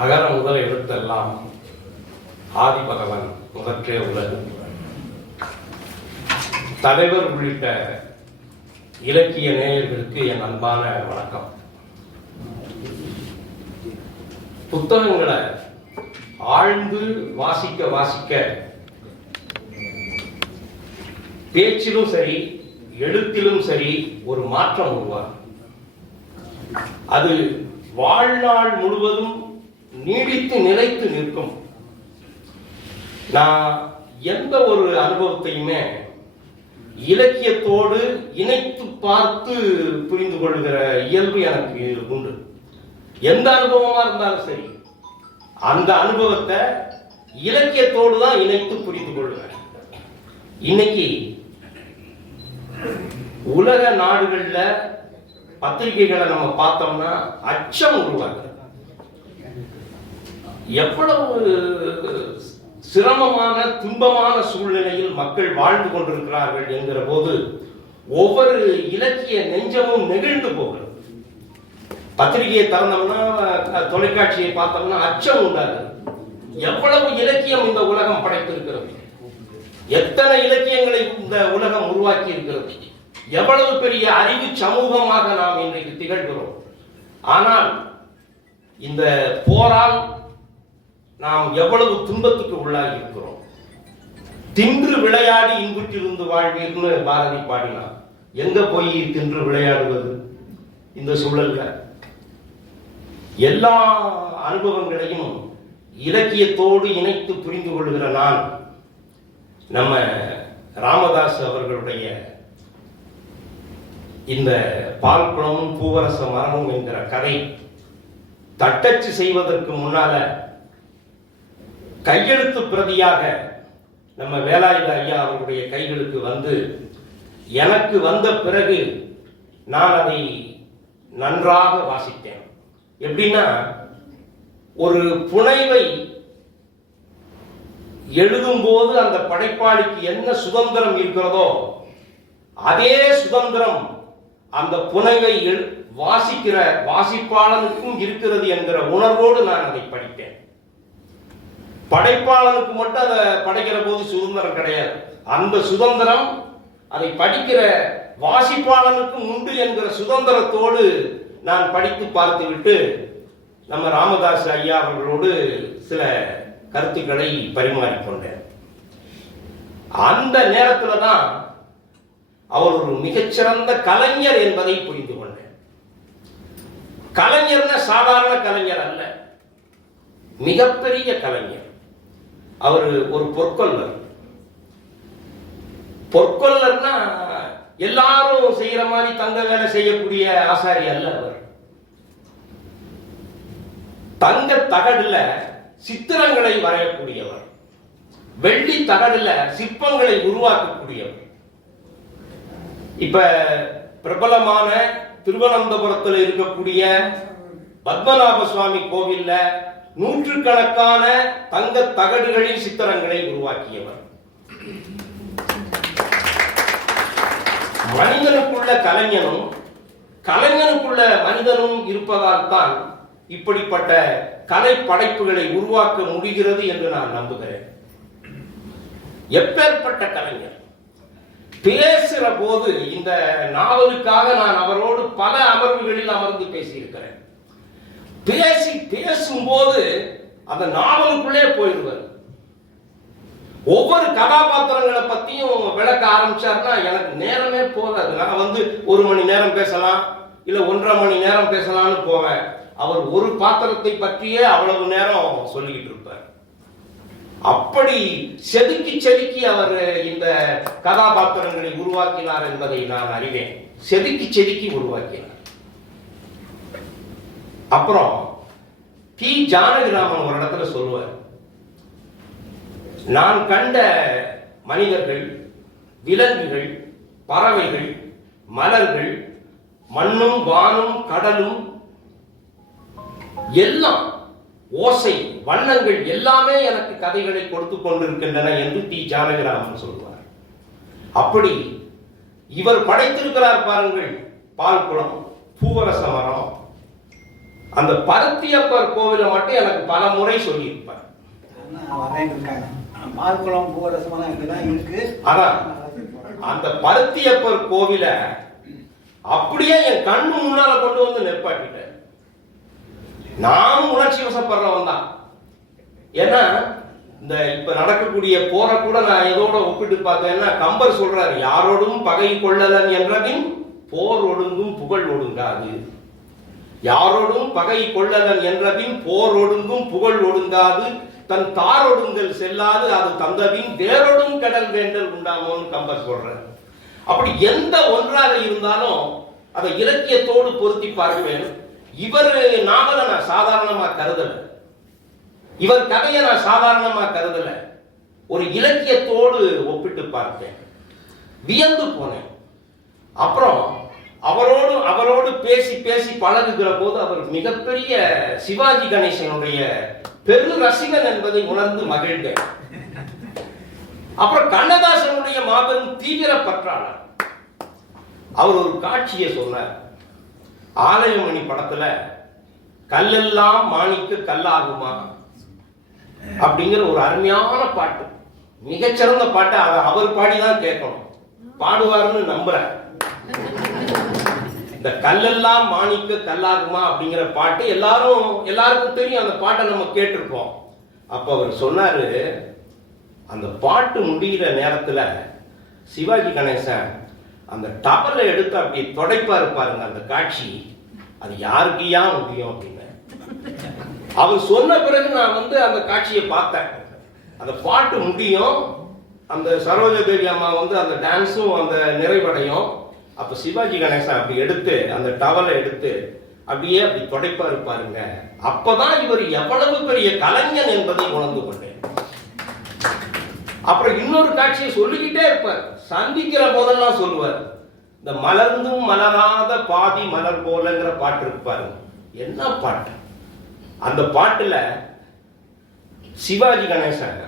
அகர முதல் எழுத்தெல்லாம் ஆதிபகவன் முதற்றே உலகு. தலைவர் உள்ளிட்ட இலக்கிய நேயர்களுக்கு என் அன்பான வணக்கம். புத்தகங்களை ஆழ்ந்து வாசிக்க பேச்சிலும் சரி எழுத்திலும் சரி ஒரு மாற்றம் உருவாகும். அது வாழ்நாள் முழுவதும் நீடித்து நிலைத்து நிற்கும். நான் எந்த ஒரு அனுபவத்தையுமே இலக்கியத்தோடு இணைத்து பார்த்து புரிந்து கொள்கிற இயல்பு எனக்கு உண்டு. எந்த அனுபவமா இருந்தாலும் சரி, அந்த அனுபவத்தை இலக்கியத்தோடு தான் இணைத்து புரிந்து கொள்வேன். இன்னைக்கு உலக நாடுகள்ல பத்திரிகைகளை நம்ம பார்த்தோம்னா அச்சம் உருவாக்குது. எவ்வளவு சிரமமான துன்பமான சூழ்நிலையில் மக்கள் வாழ்ந்து கொண்டிருக்கிறார்கள் என்கிற போது ஒவ்வொரு இலக்கிய நெஞ்சமும் நெகிழ்ந்து போகிறது. பத்திரிகையை திறந்தோம்னா, தொலைக்காட்சியை பார்த்தோம்னா அச்சம் உண்டாகுது. எவ்வளவு இலக்கியம் இந்த உலகம் படைத்திருக்கிறது, எத்தனை இலக்கியங்களை இந்த உலகம் உருவாக்கி இருக்கிறது, எவ்வளவு பெரிய அறிவு சமூகமாக நாம் இன்றைக்கு திகழ்கிறோம். ஆனால் இந்த போரால் நாம் எவ்வளவு துன்பத்துக்கு உள்ளாகி இருக்கிறோம். தின்று விளையாடி இன்புற்றிருந்து வாழ்வீர்னு பாரதி பாடினார். எங்க போய் தின்று விளையாடுவது இந்த சூழல்ல? எல்லா அனுபவங்களையும் இலக்கியத்தோடு இணைத்து புரிந்து கொள்கிற நான், நம்ம ராமதாஸ் அவர்களுடைய இந்த பால்குளமும் பூவரச மரமும் என்கிற கதை தட்டச்சு செய்வதற்கு முன்னால கையெழுத்து பிரதியாக நம்ம வேலாயுத ஐயா அவருடைய கைகளுக்கு வந்து எனக்கு வந்த பிறகு நான் அதை நன்றாக வாசித்தேன். எப்படின்னா, ஒரு புனைவை எழுதும் போது அந்த படைப்பாளிக்கு என்ன சுதந்திரம் இருக்கிறதோ அதே சுதந்திரம் அந்த புனைவை வாசிக்கிற வாசிப்பாளனுக்கும் இருக்கிறது என்கிற உணர்வோடு நான் அதை படித்தேன். படைப்பாளனுக்கு மட்டும் அதை படைக்கிற போது சுதந்திரம் கிடையாது. அந்த சுதந்திரம் அதை படிக்கிற வாசிப்பாளனுக்கும் உண்டு என்கிற சுதந்திரத்தோடு நான் படித்து பார்த்துவிட்டு நம்ம ராமதாஸ் ஐயா அவர்களோடு சில கருத்துக்களை பரிமாறிக்கொண்டேன். அந்த நேரத்தில் தான் அவர் ஒரு மிகச்சிறந்த கலைஞர் என்பதை புரிந்து கொண்டேன். கலைஞர்னா சாதாரண கலைஞர் அல்ல, மிகப்பெரிய கலைஞர். அவர் ஒரு பொற்கொல்லர். பொற்கொல்லர்னா எல்லாரும் செய்யற மாதிரி தங்க வேலை செய்யக்கூடிய ஆசாரி அல்ல. அவர் தங்க தகடுல சித்திரங்களை வரையக்கூடியவர், வெள்ளி தகடுல சிற்பங்களை உருவாக்கக்கூடியவர். இப்ப பிரபலமான திருவனந்தபுரத்தில் இருக்கக்கூடிய பத்மநாப சுவாமி கோவில்ல நூற்றுக்கணக்கான தங்க தகடுகளில் சித்திரங்களை உருவாக்கியவர். மனிதனுக்குள்ள கலைஞனும் கலைஞனுக்குள்ள மனிதனும் இருப்பதால் தான் இப்படிப்பட்ட கலை படைப்புகளை உருவாக்க முடிகிறது என்று நான் நம்புகிறேன். எப்பேற்பட்ட கலைஞர்! பேசுகிற போது இந்த நாவலுக்காக நான் அவரோடு பல அமர்வுகளில் அமர்ந்து பேசியிருக்கிறேன். பேசும்போது அந்த நாவலுக்குள்ளே போயிடுவார். ஒவ்வொரு கதாபாத்திரங்களை பத்தியும் விளக்க ஆரம்பிச்சார்னா எனக்கு நேரமே போதாது. நான் ஒரு மணி நேரம் பேசலாம், இல்ல 1.5 மணி நேரம் பேசலாம்னு போவேன். அவர் ஒரு பாத்திரத்தை பற்றியே அவ்வளவு நேரம் சொல்லிக்கிட்டு இருப்பார். அப்படி செதுக்கி அவர் இந்த கதாபாத்திரங்களை உருவாக்கினார் என்பதை நான் அறிவேன். செதுக்கி உருவாக்கினார். அப்புறம் டி ஜானகிராமன் ஒரு இடத்துல சொல்லுவார், நான் கண்ட மனிதர்கள், விலங்குகள், பறவைகள், மலர்கள், மண்ணும் வானும் கடலும் எல்லாம், ஓசை, வண்ணங்கள் எல்லாமே எனக்கு கதைகளை கொடுத்து கொண்டிருக்கின்றன என்று டி ஜானகிராமன் சொல்வார். அப்படி இவர் படைத்திருக்கிறார் பாருங்கள். பால்குளம், பூவரச மரம், அந்த பருத்தியப்பர் கோவிலை மட்டும் எனக்கு பல முறை சொல்லியிருப்பார். அதான் அந்த பருத்தியப்பர் கோவில அப்படியே என் கண்ணு முன்னால கொண்டு வந்து நெற்பாட்டிட்டேன். நானும் உணர்ச்சி வசப்படுறவன் தான். ஏன்னா இந்த இப்ப நடக்கக்கூடிய போரை கூட நான் எதோட ஒப்பிட்டு பார்த்தேன்னா, கம்பர் சொல்றாரு, யாரோடும் பகை கொள்ளலன் என்றபின் போர் ஒடுங்கும் புகழ் ஒடுங்காது. யாரோடும் பகை கொள்ளலன் என்றபின் போர் ஒடுங்கும் புகழ் ஒடுங்காது, தன் தாரொடுங்கள் செல்லாது அது தந்தபின் வேறொடும் கடல் வேண்டல் உண்டாமோன்னு கம்பர் சொல்றாரு. அப்படி எந்த ஒன்றாக இருந்தாலும் அதை இலக்கியத்தோடு பொருத்தி பார்ப்பேன். இவர் நாவலை நான் சாதாரணமா கருதல, இவர் கதையை நான் சாதாரணமா கருதல, ஒரு இலக்கியத்தோடு ஒப்பிட்டு பார்த்தேன், வியந்து போனேன். அப்புறம் அவரோடு பேசி பேசி பழகுகிற போது அவர் மிகப்பெரிய சிவாஜி கணேசனுடைய பெரு ரசிகன் என்பதை உணர்ந்து மகிழ்ந்தேன். அப்புறம் கண்ணதாசனுடைய மாபெரும் தீவிர பற்றாளர். அவர் ஒரு காட்சியை சொன்னார். ஆலயமணி படத்துல கல்லெல்லாம் மாணிக்க கல்லாகுமா அப்படிங்கிற ஒரு அருமையான பாட்டு, மிகச்சிறந்த பாட்டு. அவர் பாடிதான் கேட்கணும், பாடுவார்னு நம்புறேன். இந்த கல்லெல்லாம் மாணிக்க கல்லாகுமா அப்படிங்கிற பாட்டு எல்லாருக்கும் தெரியும். அந்த பாட்டை நம்ம கேட்டிருப்போம். அப்ப அவர் சொன்னாரு, அந்த பாட்டு முடிகிற நேரத்துல சிவாஜி கணேசன் அந்த டவலை எடுத்து அப்படி தொடைப்பாரு பாருங்க, அந்த காட்சி, அது யாருக்கையா முடியும் அப்படின்னு அவர் சொன்ன பிறகு நான் அந்த காட்சியை பார்த்தேன். அந்த பாட்டு முடியும், அந்த சரோஜா தேவி அம்மா அந்த டான்ஸும் அந்த நிறைவடையும். அப்ப சிவாஜி கணேசன் அப்படி எடுத்து அந்த டவலை எடுத்து அப்படியே அப்படி தொடைப்பாரு பாருங்க. அப்பதான் இவர் எவ்வளவு பெரிய கலைஞன் என்பதை உணர்ந்து கொண்டேன். அப்புறம் இன்னொரு காட்சியை சொல்லிக்கிட்டே இருப்பார். சந்திக்கிற போதெல்லாம் சொல்லுவார், இந்த மலர்ந்தும் மலராத பாதி மலர் போலங்கிற பாட்டு இருப்பாரு. என்ன பாட்டு! அந்த பாட்டுல சிவாஜி கணேசன்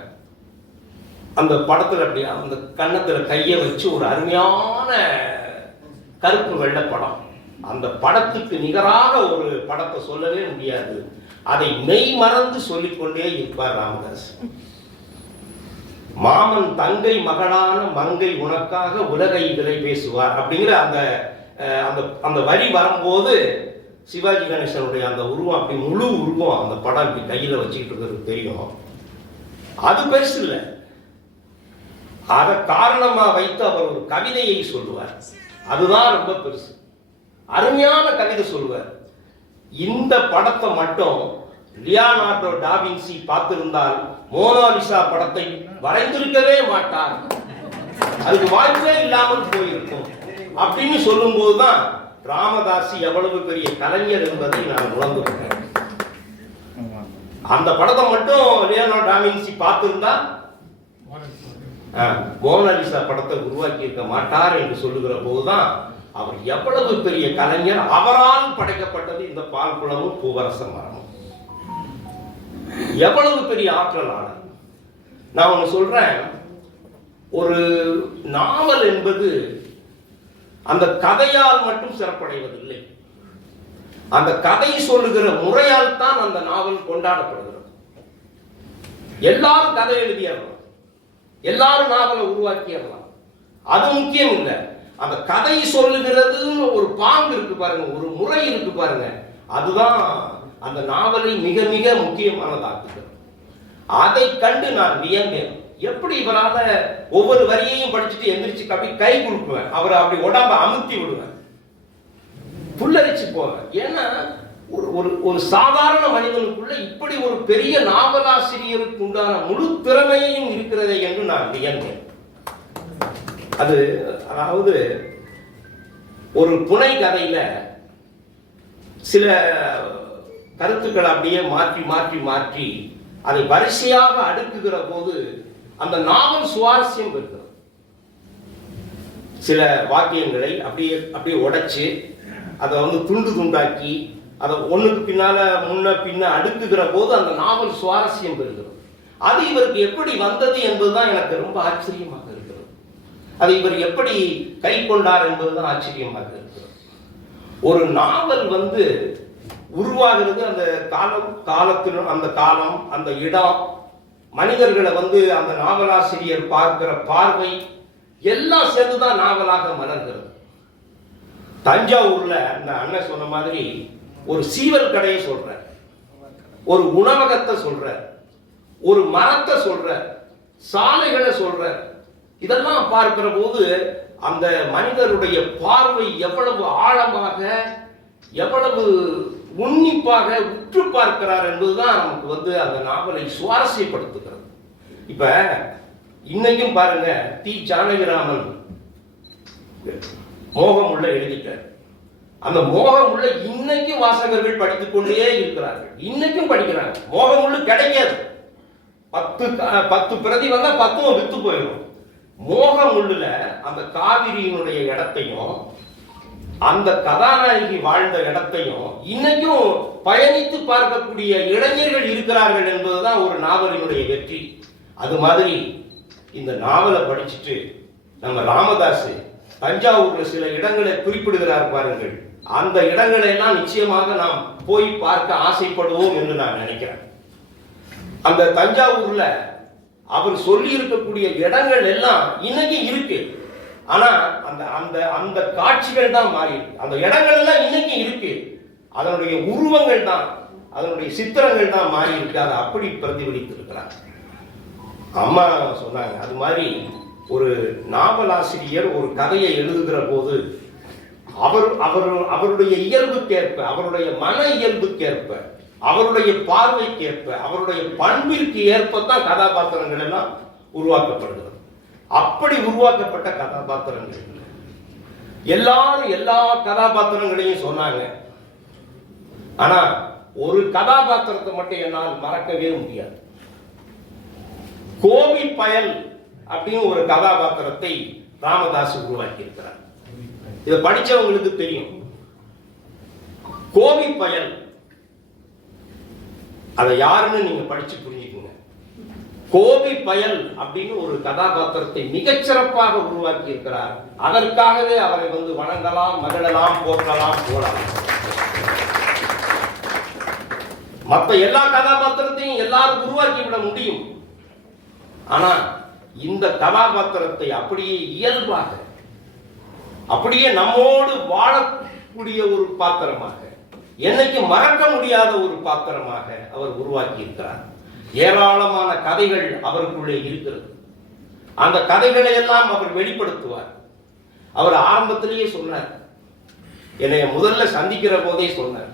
அந்த படத்துல அப்படி அந்த கன்னத்துல கையை வச்சு ஒரு அருமையான கருப்பு வெள்ளை படம். அந்த படத்துக்கு நிகராக ஒரு படத்தை சொல்லவே முடியாது. அதை மெய் மறந்து சொல்லிக்கொண்டே இருப்பார் ராமதாஸ். மாமன் தங்கை மகளான மங்கை உனக்காக உலகை விலை பேசுவார் அப்படிங்கிற அந்த வரி வரும்போது சிவாஜி கணேசனுடைய அந்த உருவம், அப்படி முழு உருவம் அந்த படம் இப்படி கையில வச்சுக்கிட்டு இருக்கிறது தெரியும். அது பெருசு இல்லை, அதை காரணமா வைத்து அவர் ஒரு கவிதையை சொல்லுவார். அதுதான் ரொம்ப பெருசு. அருமையான கவிதை சொல்லுவார். இந்த படத்தை மட்டும் லியோனார்டோ டாவின்சி பார்த்திருந்தால் மோனாலிசா படத்தை வரைந்திருக்கவே மாட்டார், அதுக்கு வாய்ப்பே இல்லாமல் போயிருக்கும் அப்படின்னு சொல்லும் போதுதான் ராமதாஸ் எவ்வளவு பெரிய கலைஞர் என்பதை நான் உணர்ந்து கொண்டேன். அந்த படத்தை மட்டும் லியோனார்டோ டாவின்சி பார்த்திருந்தா மோனாலிசா படத்தை உருவாக்கி இருக்க மாட்டார் என்று சொல்லுகிற போதுதான் அவர் எவ்வளவு பெரிய கலைஞர். அவரால் படைக்கப்பட்டது இந்த பால் குளமும் பூவரச மரமும். எவ்வளவு பெரிய ஆற்றலாளர்! நான் ஒண்ணு சொல்றேன், ஒரு நாவல் என்பது அந்த கதையால் மட்டும் சிறப்படைவதில்லை, அந்த கதை சொல்லுகிற முறையால் தான் அந்த நாவல் கொண்டாடப்படுகிறது. எல்லாரும் கதை எழுதியறலாம், எல்லாரும் நாவலை உருவாக்கியறலாம், அது முக்கியம் இல்லை. அந்த கதை சொல்லுகிறதுன்னு ஒரு பாங்கு இருக்கு பாருங்க, ஒரு முறை இருக்கு பாருங்க, அதுதான் அந்த நாவலை மிக மிக முக்கியமானதாக்குகிறது. அதை கண்டு நான் வியந்தேன். எப்படி இவரால ஒவ்வொரு வரியையும் படிச்சுட்டு எந்திரிச்சு அப்படி கை கொடுக்குவேன், அவரை அப்படி உடம்ப அமுத்தி விடுவேன், புல்லரிச்சு போவேன். ஏன்னா ஒரு சாதாரண மனிதனுக்குள்ள இப்படி ஒரு பெரிய நாவலாசிரியருக்கு உண்டான முழு திறமையும் இருக்கிறதே என்று நான் வியந்தேன். அதாவது ஒரு புனை கதையில சில கருத்துக்களை அப்படியே மாற்றி மாற்றி மாற்றி அதை வரிசையாக அடுக்குகிற போது அந்த நாவல் சுவாரஸ்யம் இருக்கிறது. சில வாக்கியங்களை அப்படியே உடைச்சு அதை துண்டு துண்டாக்கி அதை ஒண்ணுக்கு பின்னால முன்ன பின்ன அடுக்குகிற போது அந்த நாவல் சுவாரஸ்யம் பெறுகிறது. அது இவருக்கு எப்படி வந்தது என்பதுதான் எனக்கு ரொம்ப ஆச்சரியமாக இருக்கிறது. அதை இவர் எப்படி கை கொண்டார் என்பதுதான் ஆச்சரியமாக இருக்கிறது. ஒரு நாவல் உருவாகிறது அந்த காலத்திலும் அந்த காலம், அந்த இடம், மனிதர்களை வந்து அந்த நாவலாசிரியர் பார்க்கிற பார்வை எல்லாம் சேர்ந்துதான் நாவலாக மலர்கிறது. தஞ்சாவூர்ல அந்த அண்ணன் சொன்ன மாதிரி ஒரு சீவல் கடையை சொல்ற, ஒரு உணவகத்தை சொல்ற, ஒரு மரத்தை சொல்ற, சாலைகளை சொல்ற, இதெல்லாம் பார்க்கிற போது அந்த மனிதருடைய பார்வை எவ்வளவு ஆழமாக, எவ்வளவு உன்னிப்பாக உற்று பார்க்கிறார் என்பதுதான் நமக்கு வந்து அந்த நாவலை சுவாரஸ்யப்படுத்துகிறது. இப்ப இன்னைக்கும் பாருங்க, தி. ஜானகிராமன் மோகமுள்ள எழுதிட்டார். அந்த மோகமுள்ள இன்னைக்கும் வாசகர்கள் படித்துக் கொண்டே இருக்கிறார்கள், இன்னைக்கும் படிக்கிறாங்க. மோகமுள்ள கிடைக்காது, 10 பிரதி வந்தா 10 வித்து போயிடும். மோகமுள்ள அந்த காவிரியினுடைய இடத்தையும் அந்த கதாநாயகி வாழ்ந்த இடத்தையும் இன்னைக்கும் பயணித்து பார்க்கக்கூடிய இளைஞர்கள் இருக்கிறார்கள் என்பதுதான் ஒரு நாவலினுடைய வெற்றி. அது மாதிரி இந்த நாவலை படிச்சுட்டு நம்ம ராமதாஸ் தஞ்சாவூர்ல சில இடங்களை குறிப்பிடுகிறார் பாருங்கள். அந்த இடங்களை எல்லாம் நிச்சயமாக நாம் போய் பார்க்க ஆசைப்படுவோம் என்று நான் நினைக்கிறேன். அந்த தஞ்சாவூர்ல அவர் சொல்லி இருக்கக்கூடிய இடங்கள் எல்லாம் இன்னைக்கு இருக்கு. ஆனா அந்த அந்த அந்த காட்சிகள் தான் மாறி, அந்த இடங்கள் எல்லாம் இன்னைக்கு இருக்கு. அதனுடைய உருவங்கள் தான், அதனுடைய சித்திரங்கள் தான் மாறி இருக்கு. அதை அப்படி பிரதிபலித்து இருக்கிறார். அம்மா சொன்னாங்க, அது மாதிரி ஒரு நாவலாசிரியர் ஒரு கதையை எழுதுகிற போது அவருடைய இயல்புக்கேற்ப, அவருடைய மன இயல்புக்கேற்ப, அவருடைய பார்வைக்கேற்ப, அவருடைய பண்பிற்கு ஏற்பத்தான் கதாபாத்திரங்கள் எல்லாம் உருவாக்கப்படுகிறது. அப்படி உருவாக்கப்பட்ட கதாபாத்திரங்கள் எல்லாரும் எல்லா கதாபாத்திரங்களையும் சொன்னாங்க. ஆனா ஒரு கதாபாத்திரத்தை மட்டும் என்னால் மறக்கவே முடியாது. கோபி பயல் அப்படின்னு ஒரு கதாபாத்திரத்தை ராமதாஸ் உருவாக்கி இருக்கிறார். இதை படிச்சவங்களுக்கு தெரியும். கோபி பயல் அதை யாருன்னு நீங்க படிச்சு புரிஞ்சுக்குங்க. கோபி பயல் அப்படின்னு ஒரு கதாபாத்திரத்தை மிகச்சிறப்பாக உருவாக்கி இருக்கிறார். அதற்காகவே அவரை வந்து வணங்கலாம், மகிழலாம், போற்றலாம், போலாம். மற்ற எல்லா கதாபாத்திரத்தையும் எல்லாரும் உருவாக்கி விட முடியும். ஆனா இந்த கதாபாத்திரத்தை அப்படியே இயல்பாக, அப்படியே நம்மோடு வாழக்கூடிய ஒரு பாத்திரமாக, என்னைக்கு மறக்க முடியாத ஒரு பாத்திரமாக அவர் உருவாக்கி இருக்கிறார். ஏராளமான கதைகள் அவருக்குள்ளே இருக்கிறது. அந்த கதைகளை எல்லாம் அவர் வெளிப்படுத்துவார். அவர் ஆரம்பத்திலேயே சொன்னார், என்னை முதல்ல சந்திக்கிற போதே சொன்னார்,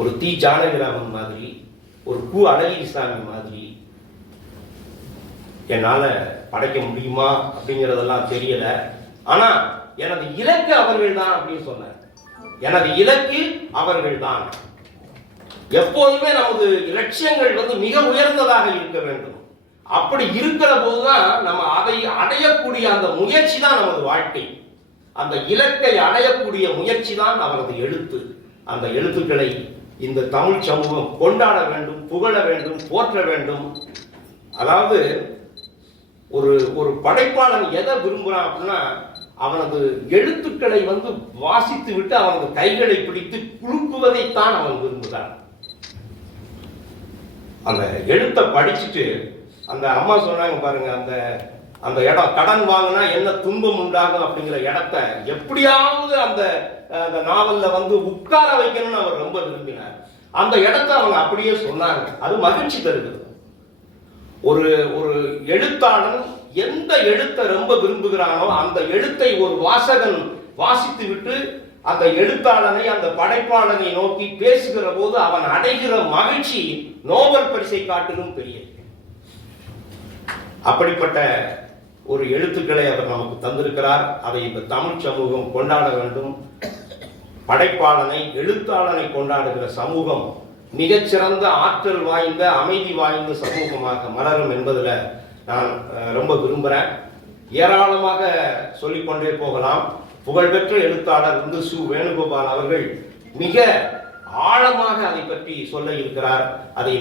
ஒரு தி. ஜானகிராமன் மாதிரி, ஒரு கு. அழகிரிசாமி மாதிரி என்னால படைக்க முடியுமா அப்படிங்கிறதெல்லாம் தெரியல. ஆனா எனது இலக்கு அவர்கள் தான் அப்படின்னு சொன்னார். எனது இலக்கு அவர்கள் தான். எப்போதுமே நமது லட்சியங்கள் வந்து மிக உயர்ந்ததாக இருக்க வேண்டும். அப்படி இருக்கிற போதுதான் நம்ம அதை அடையக்கூடிய அந்த முயற்சி தான் நமது வாழ்க்கை. அந்த இலக்கை அடையக்கூடிய முயற்சி தான் அவரது எழுத்து. அந்த எழுத்துக்களை இந்த தமிழ் சமூகம் கொண்டாட வேண்டும், புகழ வேண்டும், போற்ற வேண்டும். அதாவது ஒரு படைப்பாளன் எதை விரும்புறான் அப்படின்னா, அவனது எழுத்துக்களை வந்து வாசித்து விட்டு அவனது கைகளை பிடித்து குலுக்குவதைத்தான் அவன் விரும்புகிறான். அந்த எழுத்தை படிச்சுட்டு அந்த அம்மா சொன்னாங்க பாருங்க, அந்த அந்த இடம் கடன் வாங்கினா என்ன துன்பம் உண்டாகும் அப்படிங்கிற இடத்த எப்படியாவது அந்த நாவல்ல வந்து உட்கார வைக்கணும்னு அவர் ரொம்ப விரும்பினார். அந்த இடத்த அவங்க அப்படியே சொன்னாங்க. அது மகிழ்ச்சி தருகிறது. ஒரு எழுத்தாளன் எந்த எழுத்தை ரொம்ப விரும்புகிறானோ அந்த எழுத்தை ஒரு வாசகன் வாசித்து விட்டு அந்த எழுத்தாளனை, அந்த படைப்பாளனை நோக்கி பேசுகிற போது அவன் அடைகிற மகிழ்ச்சி நோபல் பரிசை காட்டிலும் பெரியது. அப்படிப்பட்ட ஒரு எழுத்துக்களை அவர் நமக்கு தந்திருக்கிறார். அதை இந்த தமிழ் சமூகம் கொண்டாட வேண்டும். படைப்பாளனை, எழுத்தாளனை கொண்டாடுகிற சமூகம் மிகச்சிறந்த ஆற்றல் வாய்ந்த, அமைதி வாய்ந்த சமூகமாக மலரும் என்பதில் நான் ரொம்ப விரும்புகிறேன். ஏராளமாக சொல்லிக்கொண்டே போகலாம். புகழ்பெற்ற எழுத்தாளர் வந்து சு. வேணுகோபால் அவர்கள் மிக ஆழமாக அதை பற்றி சொல்ல இருக்கிறார். அதை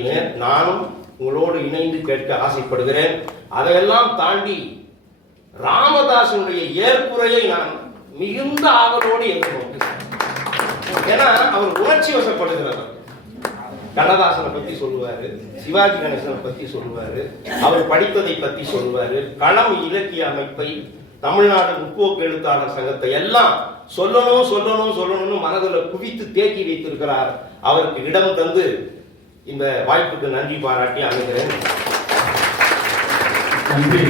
நானும் உங்களோடு இணைந்து கேட்க ஆசைப்படுகிறேன். அதையெல்லாம் தாண்டி ராமதாசனுடைய ஏற்புரையை நான் மிகுந்த ஆவலோடு எதிர்நோக்குகிறேன். ஏன்னா அவர் உணர்ச்சி வசப்படுகிறவர். கண்ணதாசனை பத்தி சொல்லுவாரு, சிவாஜி கணேசனை பத்தி சொல்லுவாரு, அவர் படித்ததை பத்தி சொல்லுவாரு, களம் இலக்கிய அமைப்பை, தமிழ்நாடு முற்போக்கு எழுத்தாளர் சங்கத்தை எல்லாம் சொல்லணும்னு மனதில் குவித்து தேக்கி வைத்திருக்கிறார். அவருக்கு இடம் தந்து இந்த வாய்ப்புக்கு நன்றி பாராட்டி அமைகிறேன். நன்றி.